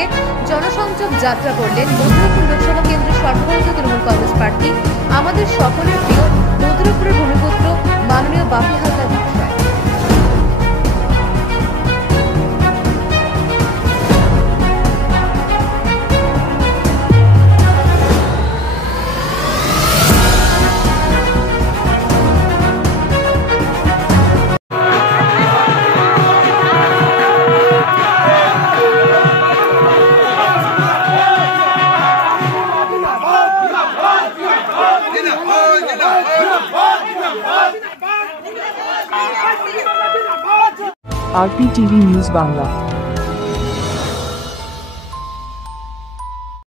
থেকে জনসংযোগ যাত্রা করলেন মথুরাপুর লোকসভা কেন্দ্রের সর্বভারতীয় তৃণমূল কংগ্রেস প্রার্থী আমাদের সকলের প্রিয় মথুরাপুরের ভূমিপুত্র মাননীয় বাপি হালদার মহাশয়। RPTV News Bangla।